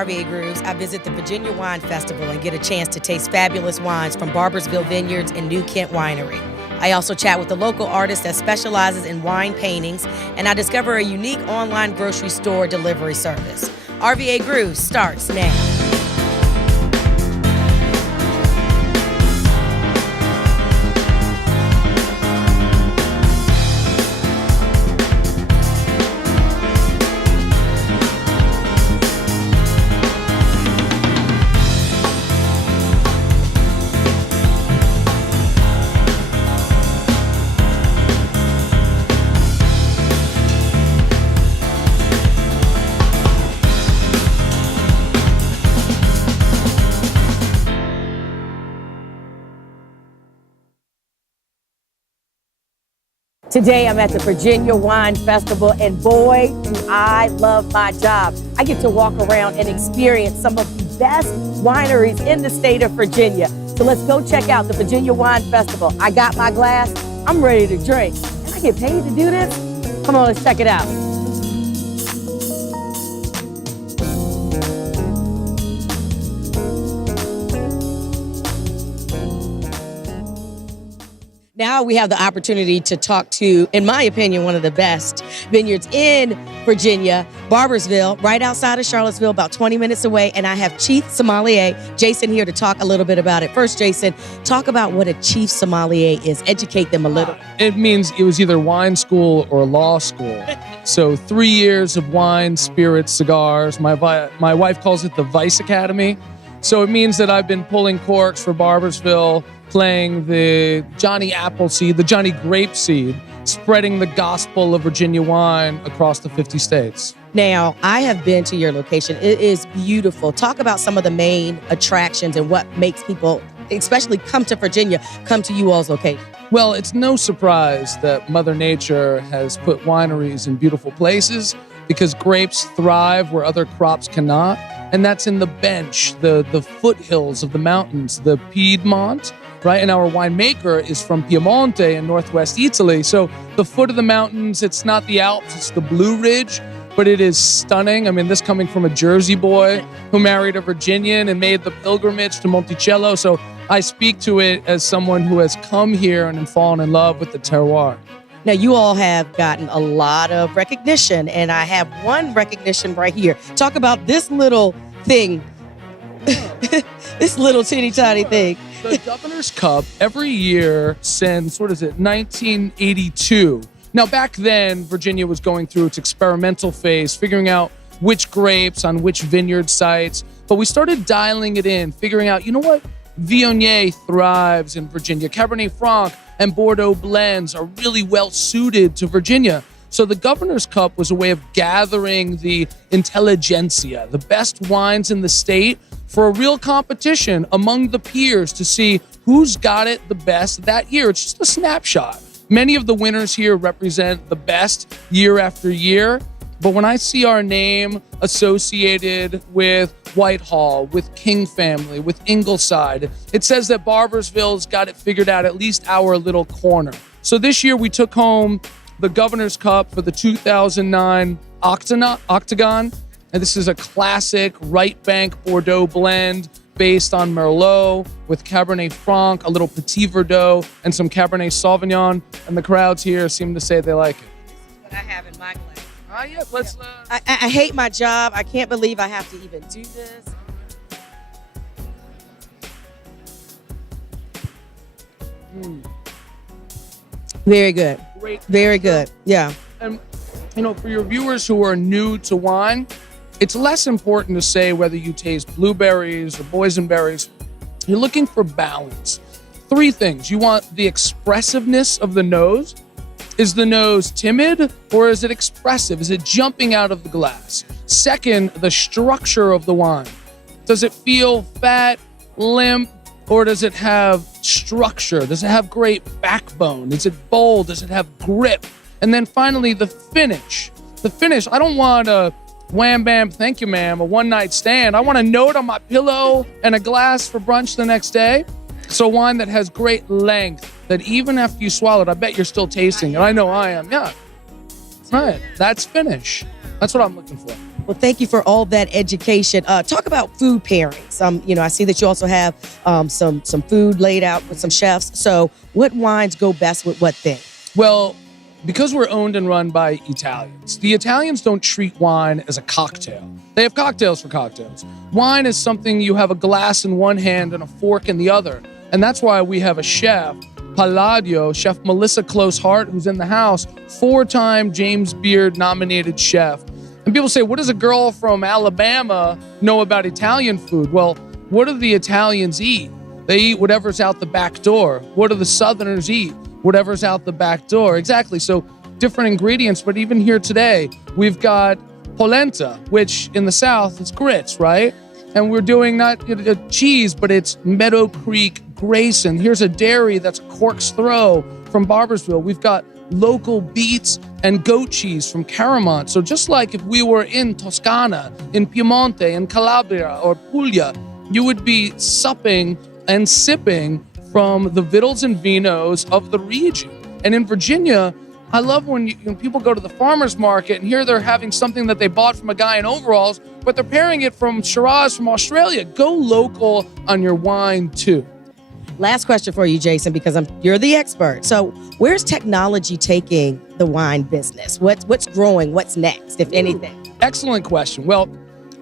RVA Grooves, I visit the Virginia Wine Festival and get a chance to taste fabulous wines from Barboursville Vineyards and New Kent Winery. I also chat with a local artist that specializes in wine paintings, and I discover a unique online grocery store delivery service. RVA Grooves starts now. Today I'm at the Virginia Wine Festival, and boy, do I love my job. I get to walk around and experience some of the best wineries in the state of Virginia. So let's go check out the Virginia Wine Festival. I got my glass, I'm ready to drink. Can I get paid to do this? Come on, let's check it out. Now we have the opportunity to talk to, in my opinion, one of the best vineyards in Virginia, Barboursville, right outside of Charlottesville, about 20 minutes away. And I have Chief Sommelier Jason here to talk a little bit about it. First, Jason, talk about what a Chief Sommelier is. Educate them a little. It means it was either wine school or law school. So 3 years of wine, spirits, cigars. My wife calls it the Vice Academy. So it means that I've been pulling corks for Barboursville, playing the Johnny Appleseed, the Johnny Grapeseed, spreading the gospel of Virginia wine across the 50 states. Now, I have been to your location. It is beautiful. Talk about some of the main attractions and what makes people, especially come to Virginia, come to you all's location. Well, it's no surprise that Mother Nature has put wineries in beautiful places because grapes thrive where other crops cannot. And that's in the bench, the foothills of the mountains, the Piedmont, right? And our winemaker is from Piemonte in northwest Italy. So the foot of the mountains, it's not the Alps, it's the Blue Ridge, but it is stunning. I mean, this coming from a Jersey boy who married a Virginian and made the pilgrimage to Monticello. So I speak to it as someone who has come here and fallen in love with the terroir. Now, you all have gotten a lot of recognition, and I have one recognition right here. Talk about this little thing, this little teeny tiny thing. The Governor's Cup every year since, 1982. Now, back then, Virginia was going through its experimental phase, figuring out which grapes on which vineyard sites. But we started dialing it in, figuring out, you know what? Viognier thrives in Virginia. Cabernet Franc and Bordeaux blends are really well suited to Virginia. So the Governor's Cup was a way of gathering the intelligentsia, the best wines in the state, for a real competition among the peers to see who's got it the best that year. It's just a snapshot. Many of the winners here represent the best year after year. But when I see our name associated with Whitehall, with King Family, with Ingleside, it says that Barboursville's got it figured out, at least our little corner. So this year we took home the Governor's Cup for the 2009 Octagon. And this is a classic right bank Bordeaux blend based on Merlot with Cabernet Franc, a little Petit Verdot, and some Cabernet Sauvignon. And the crowds here seem to say they like it. This is what I have in my glass. Yeah, let's. I hate my job. I can't believe I have to even do this. Very good. Great. Very good. Yeah. And, for your viewers who are new to wine, it's less important to say whether you taste blueberries or boysenberries. You're looking for balance. 3 things. You want the expressiveness of the nose. Is the nose timid or is it expressive? Is it jumping out of the glass? Second, the structure of the wine. Does it feel fat, limp, or does it have structure? Does it have great backbone? Is it bold? Does it have grip? And then finally, the finish. The finish, I don't want a wham bam, thank you ma'am, a one-night stand. I want a note on my pillow and a glass for brunch the next day. So wine that has great length, that even after you swallow it, I bet you're still tasting it. I know I am, yeah. Right, that's finish. That's what I'm looking for. Well, thank you for all that education. Talk about food pairings. I see that you also have some food laid out with some chefs. So what wines go best with what thing? Well, because we're owned and run by Italians, the Italians don't treat wine as a cocktail. They have cocktails for cocktails. Wine is something you have a glass in one hand and a fork in the other. And that's why we have a chef, Palladio, Chef Melissa Close-Hart, who's in the house, 4-time James Beard nominated chef. And people say, what does a girl from Alabama know about Italian food? Well, what do the Italians eat? They eat whatever's out the back door. What do the Southerners eat? Whatever's out the back door. Exactly. So different ingredients. But even here today, we've got polenta, which in the South is grits, right? And we're doing not a cheese, but it's Meadow Creek Grayson. Here's a dairy that's Cork's Throw from Barboursville. We've got local beets and goat cheese from Caramont. So just like if we were in Toscana, in Piemonte, in Calabria, or Puglia, you would be supping and sipping from the vittles and vinos of the region. And in Virginia, I love when people go to the farmer's market and here they're having something that they bought from a guy in overalls, but they're pairing it from Shiraz from Australia. Go local on your wine too. Last question for you, Jason, because you're the expert. So where's technology taking the wine business? What's growing? What's next, if anything? Excellent question. Well,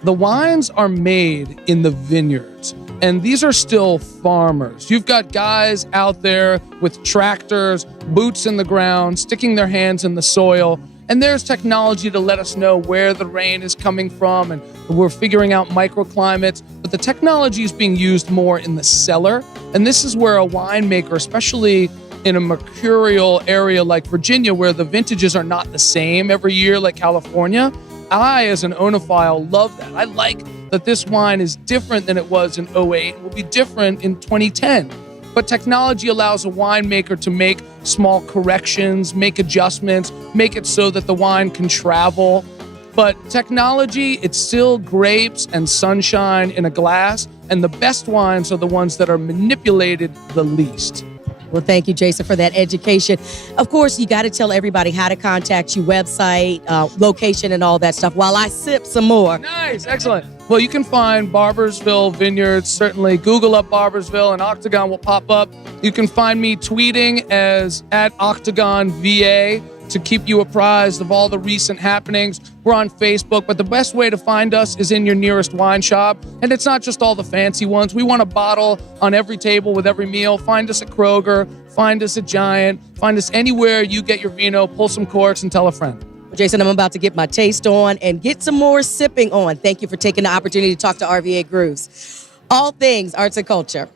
the wines are made in the vineyards, and these are still farmers. You've got guys out there with tractors, boots in the ground, sticking their hands in the soil, and there's technology to let us know where the rain is coming from, and we're figuring out microclimates, but the technology is being used more in the cellar, and this is where a winemaker, especially in a mercurial area like Virginia, where the vintages are not the same every year like California, I, as an oenophile, love that. I like that this wine is different than it was in 2008. It will be different in 2010. But technology allows a winemaker to make small corrections, make adjustments, make it so that the wine can travel. But technology, it's still grapes and sunshine in a glass, and the best wines are the ones that are manipulated the least. Well, thank you, Jason, for that education. Of course, you got to tell everybody how to contact you, website, location, and all that stuff while I sip some more. Nice. Excellent. Well, you can find Barboursville Vineyards. Certainly Google up Barboursville and Octagon will pop up. You can find me tweeting as @OctagonVA to keep you apprised of all the recent happenings. We're on Facebook, but the best way to find us is in your nearest wine shop. And it's not just all the fancy ones. We want a bottle on every table with every meal. Find us at Kroger, find us at Giant, find us anywhere you get your vino, pull some corks and tell a friend. Well, Jason, I'm about to get my taste on and get some more sipping on. Thank you for taking the opportunity to talk to RVA Grooves. All things arts and culture.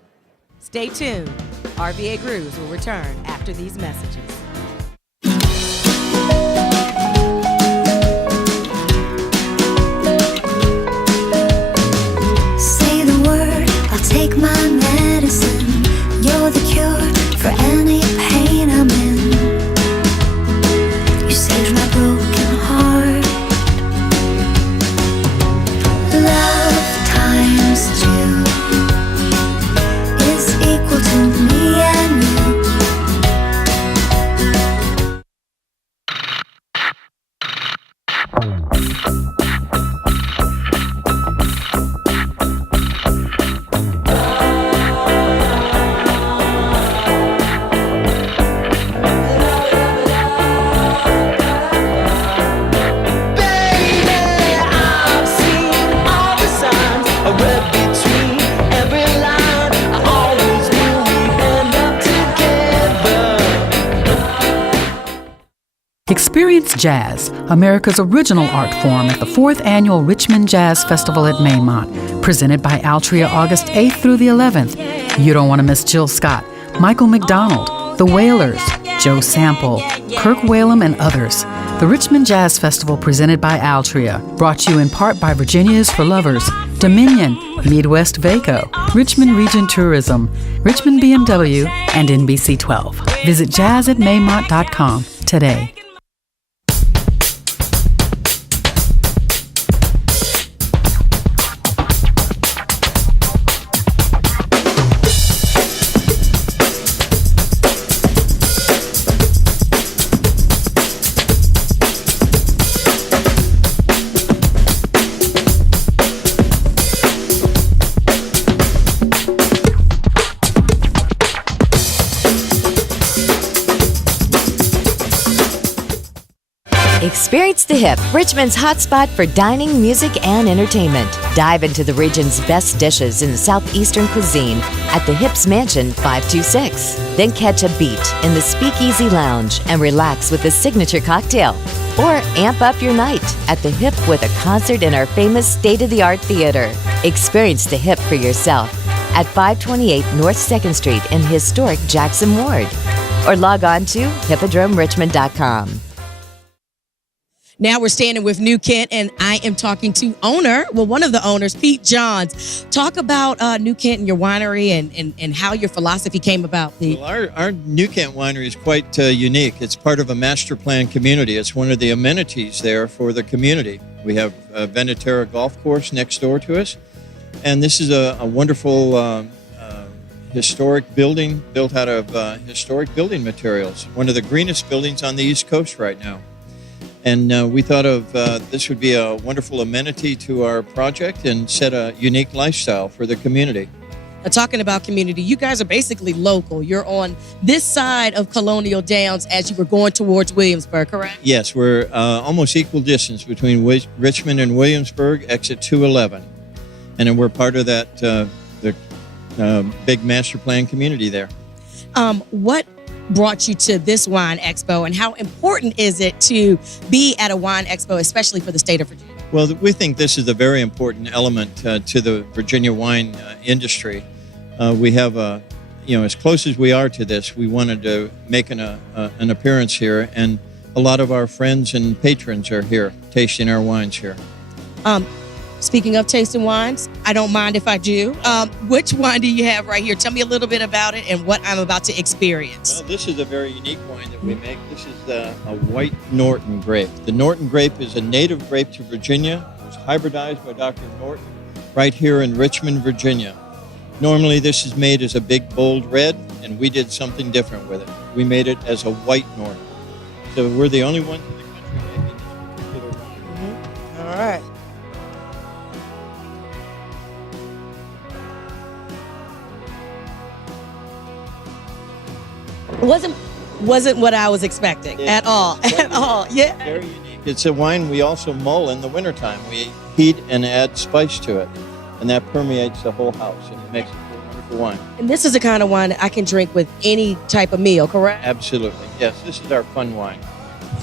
Stay tuned. RVA Grooves will return after these messages. Take my medicine, you're the cure for any pain I'm in. You saved my broken heart. Love times 2 is equal to me and you. Experience Jazz, America's original art form at the 4th Annual Richmond Jazz Festival at Maymont, presented by Altria August 8th through the 11th. You don't want to miss Jill Scott, Michael McDonald, The Wailers, Joe Sample, Kirk Whalum, and others. The Richmond Jazz Festival presented by Altria, brought to you in part by Virginia is for Lovers, Dominion, Midwest Vaco, Richmond Region Tourism, Richmond BMW, and NBC 12. Visit jazzatmaymont.com today. Experience the Hip, Richmond's hotspot for dining, music, and entertainment. Dive into the region's best dishes in the southeastern cuisine at the Hip's Mansion 526. Then catch a beat in the Speakeasy Lounge and relax with a signature cocktail. Or amp up your night at the Hip with a concert in our famous state-of-the-art theater. Experience the Hip for yourself at 528 North 2nd Street in historic Jackson Ward. Or log on to hippodromerichmond.com. Now we're standing with New Kent, and I am talking to one of the owners, Pete Johns. Talk about New Kent and your winery and how your philosophy came about, Pete. Well, our New Kent winery is quite unique. It's part of a master plan community. It's one of the amenities there for the community. We have a Venetera golf course next door to us, and this is a wonderful historic building built out of historic building materials. One of the greenest buildings on the East Coast right now. And we thought of this would be a wonderful amenity to our project and set a unique lifestyle for the community. Now, talking about community, you guys are basically local. You're on this side of Colonial Downs as you were going towards Williamsburg, correct? Yes, we're almost equal distance between Richmond and Williamsburg, exit 211. And then we're part of that big master plan community there. What brought you to this wine expo, and how important is it to be at a wine expo, especially for the state of Virginia? Well, we think this is a very important element to the Virginia wine industry. We have as close as we are to this, we wanted to make an appearance here, and a lot of our friends and patrons are here tasting our wines here. Speaking of tasting wines, I don't mind if I do. Which wine do you have right here? Tell me a little bit about it and what I'm about to experience. Well, this is a very unique wine that we make. This is a white Norton grape. The Norton grape is a native grape to Virginia. It was hybridized by Dr. Norton right here in Richmond, Virginia. Normally this is made as a big, bold red, and we did something different with it. We made it as a white Norton. So we're the only ones in the country making this particular wine. All right. Wasn't what I was expecting at all. Yeah. Very unique. It's a wine we also mull in the wintertime. We heat and add spice to it, and that permeates the whole house, and it makes it a wonderful wine. And this is the kind of wine that I can drink with any type of meal, correct? Absolutely. Yes, this is our fun wine.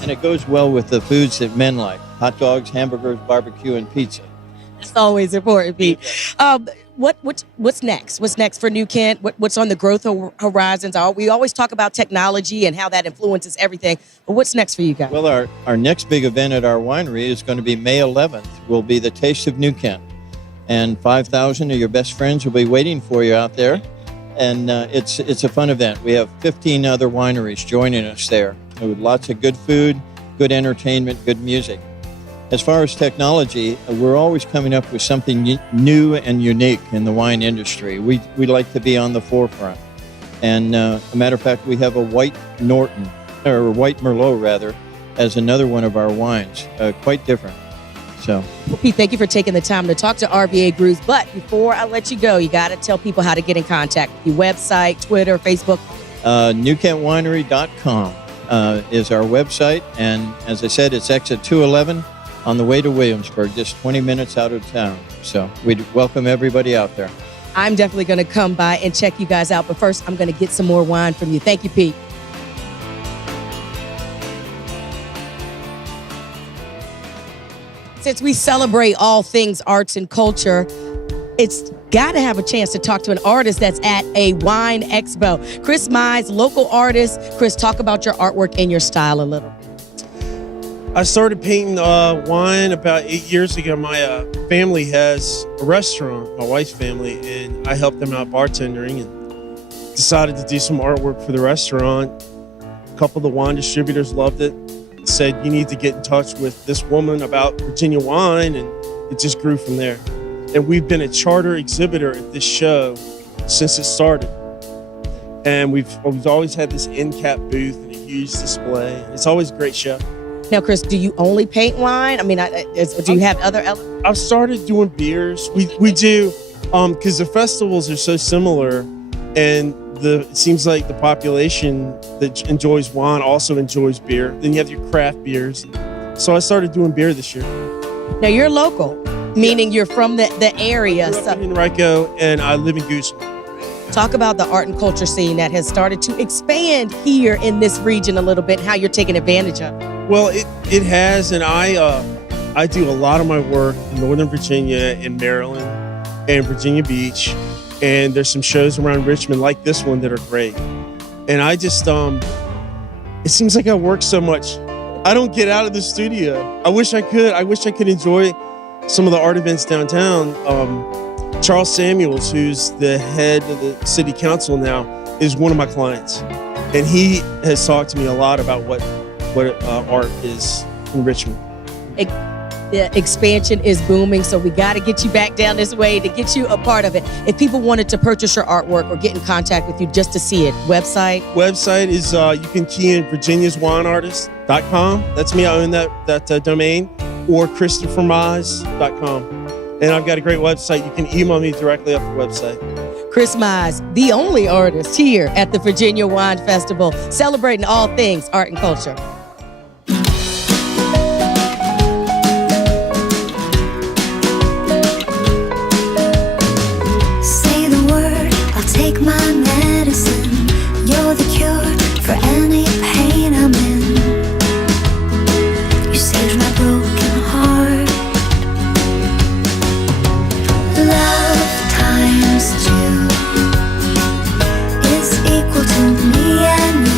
And it goes well with the foods that men like: hot dogs, hamburgers, barbecue, and pizza. It's always important, Pete. What's next? What's next for New Kent? What's on the growth horizons? We always talk about technology and how that influences everything. But what's next for you guys? Well, our next big event at our winery is going to be May 11th. Will be the Taste of New Kent. And 5,000 of your best friends will be waiting for you out there. And it's a fun event. We have 15 other wineries joining us there with lots of good food, good entertainment, good music. As far as technology, we're always coming up with something new and unique in the wine industry. We like to be on the forefront. And a matter of fact, we have a white Norton, or white Merlot rather, as another one of our wines, quite different. So, well, Pete, thank you for taking the time to talk to RVA Grooves. But before I let you go, you got to tell people how to get in contact. Your website, Twitter, Facebook. NewKentWinery.com is our website. And as I said, it's exit 211. On the way to Williamsburg, just 20 minutes out of town. So we'd welcome everybody out there. I'm definitely going to come by and check you guys out. But first, I'm going to get some more wine from you. Thank you, Pete. Since we celebrate all things arts and culture, it's got to have a chance to talk to an artist that's at a wine expo. Chris Mize, local artist. Chris, talk about your artwork and your style a little. I started painting wine about 8 years ago. My family has a restaurant, my wife's family, and I helped them out bartending and decided to do some artwork for the restaurant. A couple of the wine distributors loved it, said you need to get in touch with this woman about Virginia wine, and it just grew from there. And we've been a charter exhibitor at this show since it started. And we've always had this end cap booth and a huge display. It's always a great show. Now, Chris, do you only paint wine? I mean, do you have other elements? I've started doing beers. We do, because the festivals are so similar, and it seems like the population that enjoys wine also enjoys beer. Then you have your craft beers. So I started doing beer this year. Now you're local, meaning you're from the area. I grew up So in Henrico, and I live in Guzman. talk about the art and culture scene that has started to expand here in this region a little bit, how you're taking advantage of it. Well, it has, and I do a lot of my work in Northern Virginia and Maryland and Virginia Beach, and there's some shows around Richmond like this one that are great. And I just, it seems like I work so much. I don't get out of the studio. I wish I could. I wish I could enjoy some of the art events downtown. Charles Samuels, who's the head of the city council now, is one of my clients. And he has talked to me a lot about what art is in Richmond. The expansion is booming, so we got to get you back down this way to get you a part of it. If people wanted to purchase your artwork or get in contact with you just to see it, website is you can key in virginiaswineartist.com. That's me. I own that domain, or christophermize.com. And I've got a great website. You can email me directly off the website. Chris Mize, the only artist here at the Virginia Wine Festival, celebrating all things art and culture. Say the word, I'll take my medicine. You're the cure for any pain I'm in. You saved my broken heart. Love times 2 is equal to me and you.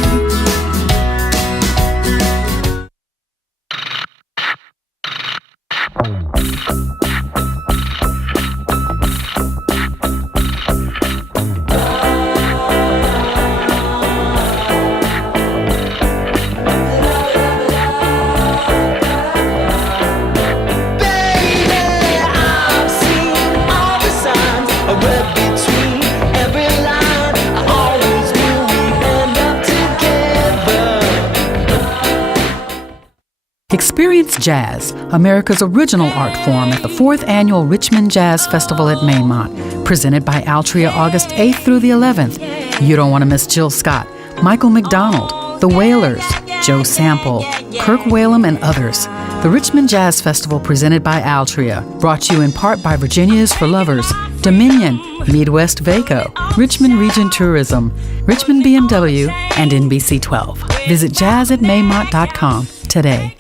Experience Jazz, America's original art form at the 4th Annual Richmond Jazz Festival at Maymont, presented by Altria August 8th through the 11th. You don't want to miss Jill Scott, Michael McDonald, The Wailers, Joe Sample, Kirk Whalum, and others. The Richmond Jazz Festival presented by Altria, brought to you in part by Virginia is for Lovers, Dominion, Midwest Vaco, Richmond Region Tourism, Richmond BMW, and NBC 12. Visit jazzatmaymont.com today.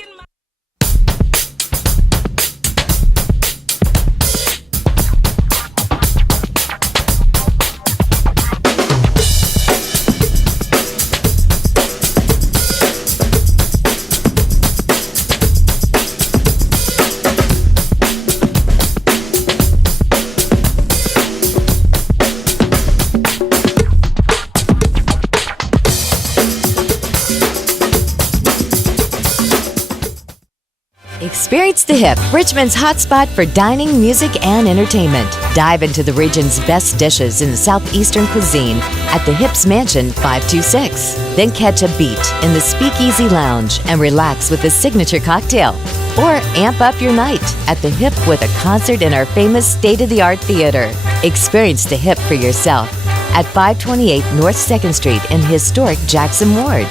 Experience the Hip, Richmond's hotspot for dining, music, and entertainment. Dive into the region's best dishes in the southeastern cuisine at the Hip's Mansion 526. Then catch a beat in the Speakeasy Lounge and relax with a signature cocktail. Or amp up your night at the Hip with a concert in our famous state-of-the-art theater. Experience the Hip for yourself at 528 North 2nd Street in historic Jackson Ward.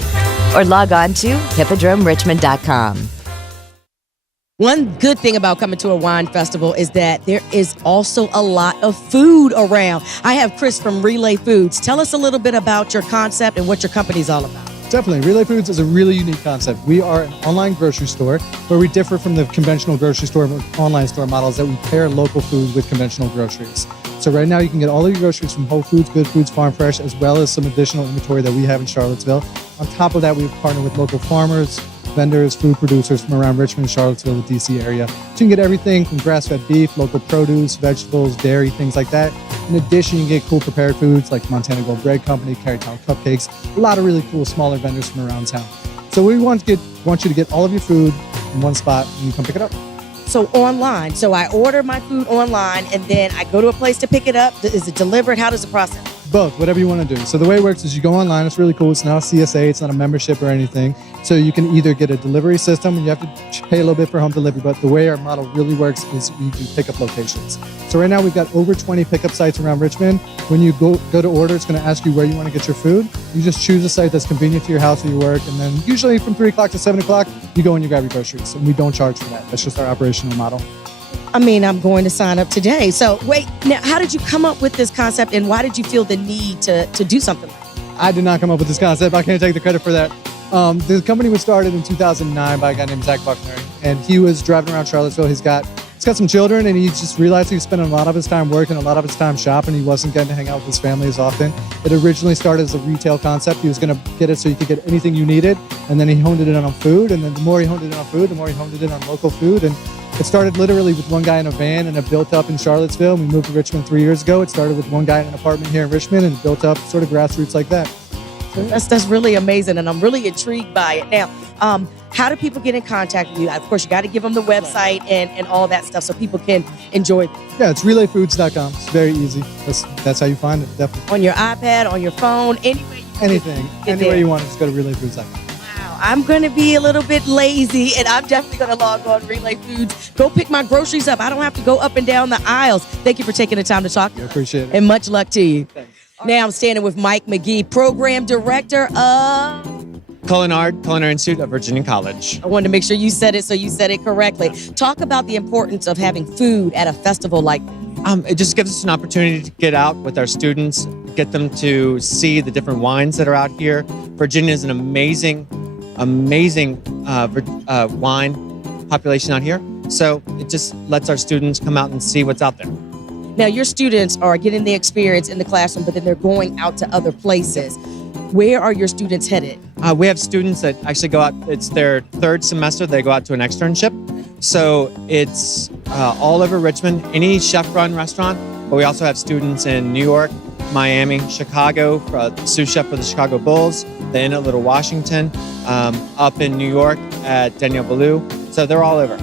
Or log on to hippodromerichmond.com. One good thing about coming to a wine festival is that there is also a lot of food around. I have Chris from Relay Foods. Tell us a little bit about your concept and what your company's all about. Definitely. Relay Foods is a really unique concept. We are an online grocery store where we differ from the conventional grocery store and online store models that we pair local food with conventional groceries. So right now you can get all of your groceries from Whole Foods, Good Foods, Farm Fresh, as well as some additional inventory that we have in Charlottesville. On top of that, we've partnered with local farmers, vendors, food producers from around Richmond, Charlottesville, the DC area. So you can get everything from grass-fed beef, local produce, vegetables, dairy, things like that. In addition, you can get cool prepared foods like Montana Gold Bread Company, Carytown Cupcakes, a lot of really cool smaller vendors from around town. So we want you to get all of your food in one spot and you come pick it up. So online, so I order my food online and then I go to a place to pick it up. Is it delivered? How does the process? Both, whatever you want to do. So the way it works is you go online. It's really cool. It's not a CSA. It's not a membership or anything. So you can either get a delivery system, and you have to pay a little bit for home delivery. But the way our model really works is we do pickup locations. So right now we've got over 20 pickup sites around Richmond. When you go to order, it's going to ask you where you want to get your food. You just choose a site that's convenient to your house or your work, and then usually from 3 o'clock to 7 o'clock, you go and you grab your groceries. And we don't charge for that. That's just our operational model. I mean, I'm going to sign up today. So wait, now how did you come up with this concept, and why did you feel the need to do something like that? I did not come up with this concept. I can't take the credit for that. The company was started in 2009 by a guy named Zach Buckner, and he was driving around Charlottesville. He's got some children, and he just realized he was spending a lot of his time working, a lot of his time shopping. He wasn't getting to hang out with his family as often. It originally started as a retail concept. He was going to get it so you could get anything you needed, and then he honed it in on food. And then the more he honed it in on food, the more he honed it in on local food. And it started literally with one guy in a van, and it built up in Charlottesville. We moved to Richmond 3 years ago. It started with one guy in an apartment here in Richmond, and it built up sort of grassroots like that. So that's really amazing, and I'm really intrigued by it. Now, how do people get in contact with you? Of course, you got to give them the website and all that stuff so people can enjoy it. Yeah, it's relayfoods.com. It's very easy. That's how you find it, definitely. On your iPad, on your phone, anywhere you Anything. get Anywhere there. you want, just go to relayfoods.com. Wow, I'm going to be a little bit lazy, and I'm definitely going to log on Relay Foods. Go pick my groceries up. I don't have to go up and down the aisles. Thank you for taking the time to talk to I us. appreciate it. And much luck to you. Thanks. Now I'm standing with Mike McGee, Program Director of... Culinary Institute of Virginia College. I wanted to make sure you said it, so you said it correctly. Talk about the importance of having food at a festival like this. It just gives us an opportunity to get out with our students, get them to see the different wines that are out here. Virginia is an amazing wine population out here. So it just lets our students come out and see what's out there. Now, your students are getting the experience in the classroom, but then they're going out to other places. Where are your students headed? We have students that actually go out, it's their third semester, they go out to an externship. So it's all over Richmond, any chef-run restaurant, but we also have students in New York, Miami, Chicago, sous chef for the Chicago Bulls, the Inn at Little Washington, up in New York at Daniel Boulou. So they're all over.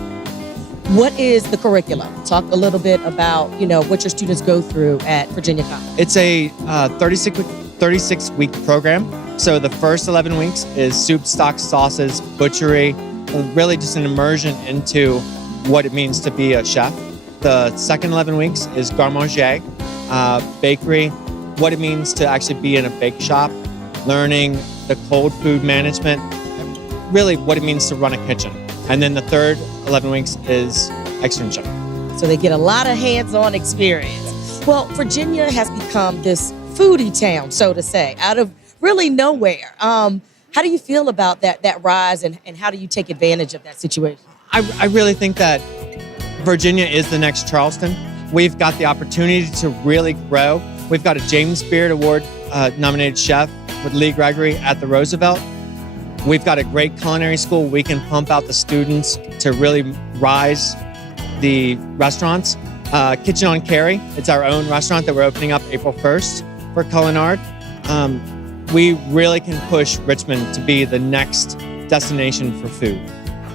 What is the curriculum? Talk a little bit about, what your students go through at Virginia College. It's a 36-week program. So the first 11 weeks is soup, stock, sauces, butchery, really just an immersion into what it means to be a chef. The second 11 weeks is garde manger, bakery, what it means to actually be in a bake shop, learning the cold food management, really what it means to run a kitchen. And then the third 11 weeks is externship. So they get a lot of hands-on experience. Well, Virginia has become this foodie town, so to say, out of really nowhere. How do you feel about that rise, and how do you take advantage of that situation? I really think that Virginia is the next Charleston. We've got the opportunity to really grow. We've got a James Beard Award nominated chef with Lee Gregory at the Roosevelt. We've got a great culinary school. We can pump out the students to really rise the restaurants. Kitchen on Cary, it's our own restaurant that we're opening up April 1st for Culinard. We really can push Richmond to be the next destination for food.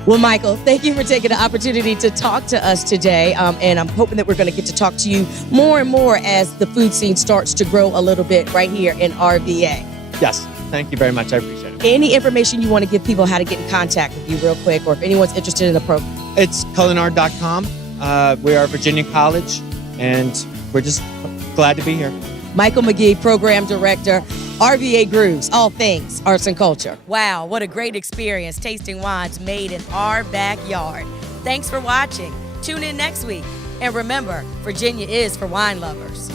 Well, Michael, thank you for taking the opportunity to talk to us today. And I'm hoping that we're going to get to talk to you more and more as the food scene starts to grow a little bit right here in RVA. Yes, thank you very much. I appreciate it. Any information you want to give people how to get in contact with you real quick, or if anyone's interested in the program? It's culinard.com. We are Virginia College, and we're just glad to be here. Michael McGee, Program Director, RVA Grooves, all things arts and culture. Wow, what a great experience tasting wines made in our backyard. Thanks for watching. Tune in next week. And remember, Virginia is for wine lovers.